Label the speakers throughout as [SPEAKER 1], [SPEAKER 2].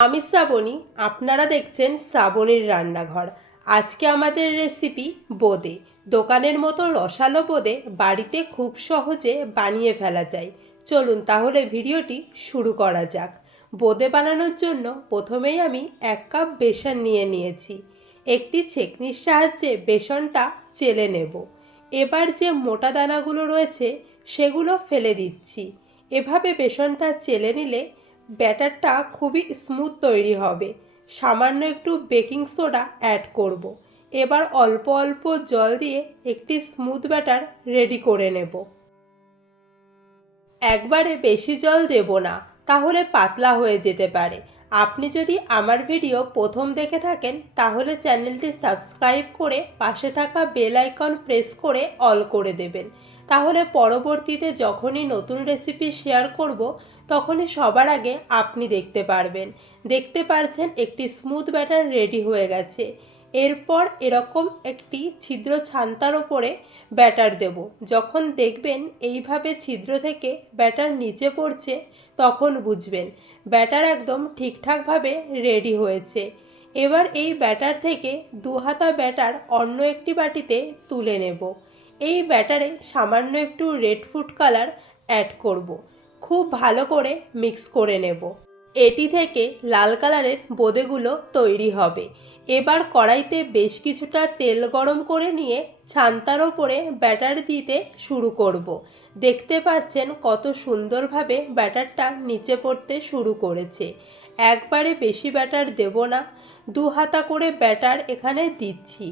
[SPEAKER 1] আমি শ্রাবণী, আপনারা দেখছেন শ্রাবণীর রান্নাঘর। আজকে আমাদের রেসিপি বোঁদে। দোকানের মতো রসালো বোঁদে বাড়িতে খুব সহজে বানিয়ে ফেলা যায়। চলুন তাহলে ভিডিওটি শুরু করা যাক। বোঁদে বানানোর জন্য প্রথমেই আমি এক কাপ বেসন নিয়ে নিয়েছি। একটি ছেকনির সাহায্যে বেসনটা চেলে নেব। এবার যে মোটা দানাগুলো রয়েছে, সেগুলো ফেলে দিচ্ছি। এভাবে বেসনটা চেলে নিলে ব্যাটারটা খুবই স্মুথ তৈরি হবে। সামান্য একটু বেকিং সোডা অ্যাড করব। এবার অল্প অল্প জল দিয়ে একটি স্মুথ ব্যাটার রেডি করে নেব। একবারে বেশি জল দেব না, তাহলে পাতলা হয়ে যেতে পারে। আপনি যদি আমার ভিডিও প্রথম দেখে থাকেন, তাহলে চ্যানেলটি সাবস্ক্রাইব করে পাশে থাকা বেল আইকন প্রেস করে অল করে দেবেন। তাহলে পরবর্তীতে যখনই নতুন রেসিপি শেয়ার করব, তখনই সবার আগে আপনি দেখতে পারবেন। দেখতে পারছেন একটি স্মুথ ব্যাটার রেডি হয়ে গেছে। এরপর এরকম একটি ছিদ্র ছান্তার ওপরে ব্যাটার দেব। যখন দেখবেন এইভাবে ছিদ্র থেকে ব্যাটার নিচে পড়ছে, তখন বুঝবেন ব্যাটার একদম ঠিকঠাকভাবে রেডি হয়েছে। এবার এই ব্যাটার থেকে দু হাতা ব্যাটার অন্য একটি বাটিতে তুলে নেব। এই ব্যাটারে সামান্য একটু রেড ফুড কালার অ্যাড করব। খুব ভালো করে মিক্স করে নেব। এটি থেকে লাল কালারের বোঁদেগুলো তৈরি হবে। এবার কড়াইতে বেশ কিছুটা তেল গরম করে নিয়ে ছান্তার ওপরে ব্যাটার দিতে শুরু করব। দেখতে পাচ্ছেন কত সুন্দরভাবে ব্যাটারটা নিচে পড়তে শুরু করেছে। একবারে বেশি ব্যাটার দেব না। দু হাতা করে ব্যাটার এখানে দিচ্ছি।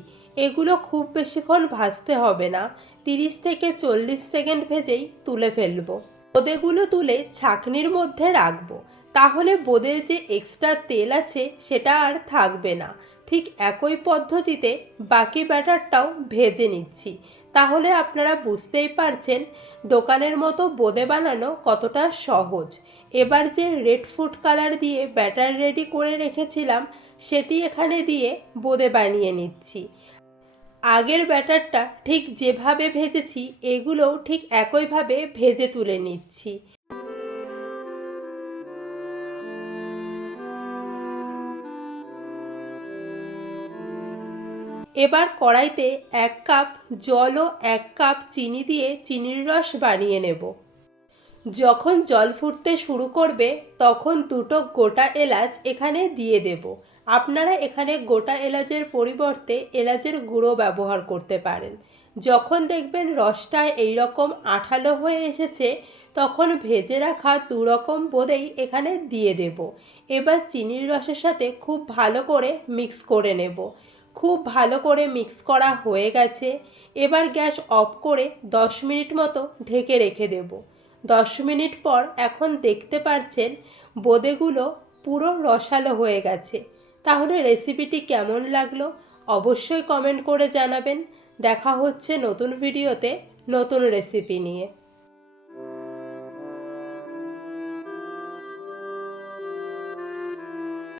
[SPEAKER 1] এগুলো খুব বেশিক্ষণ ভাজতে হবে না। তিরিশ থেকে চল্লিশ সেকেন্ড ভেজেই তুলে ফেলব। বোঁদেগুলো তুলে ছাকনির মধ্যে রাখব। তাহলে বোঁদের যে এক্সট্রা তেল আছে সেটা আর থাকবে না। ঠিক একই পদ্ধতিতে বাকি ব্যাটারটাও ভেজে নিচ্ছি। তাহলে আপনারা বুঝতেই পারছেন দোকানের মতো বোঁদে বানানো কতটা সহজ। এবার যে রেড ফুড কালার দিয়ে ব্যাটার রেডি করে রেখেছিলাম, সেটি এখানে দিয়ে বোঁদে বানিয়ে নিচ্ছি। আগের ব্যাটারটা ঠিক যেভাবে ভেজেছি, এগুলোও ঠিক একইভাবে ভেজে তুলে নিচ্ছি। এবার কড়াইতে এক কাপ জল ও এক কাপ চিনি দিয়ে চিনির রস বানিয়ে নেব। যখন জল ফুটতে শুরু করবে, তখন দুটো গোটা এলাচ এখানে দিয়ে দেব। আপনারা এখানে গোটা এলাচের পরিবর্তে এলাচের গুঁড়ো ব্যবহার করতে পারেন। যখন দেখবেন রসটা এই রকম আঠালো হয়ে এসেছে, তখন ভেজে রাখা দু রকম বোঁদেই এখানে দিয়ে দেব। এবার চিনির রসের সাথে খুব ভালো করে মিক্স করে নেব। খুব ভালো করে মিক্স করা হয়ে গেছে। এবার গ্যাস অফ করে দশ মিনিট মতো ঢেকে রেখে দেব। দশ মিনিট পর এখন দেখতে পাচ্ছেন বোঁদেগুলো পুরো রসালো হয়ে গেছে। তাহলে রেসিপিটি কেমন লাগল? অবশ্যই কমেন্ট করে জানাবেন। দেখা হচ্ছে নতুন ভিডিওতে নতুন রেসিপি নিয়ে।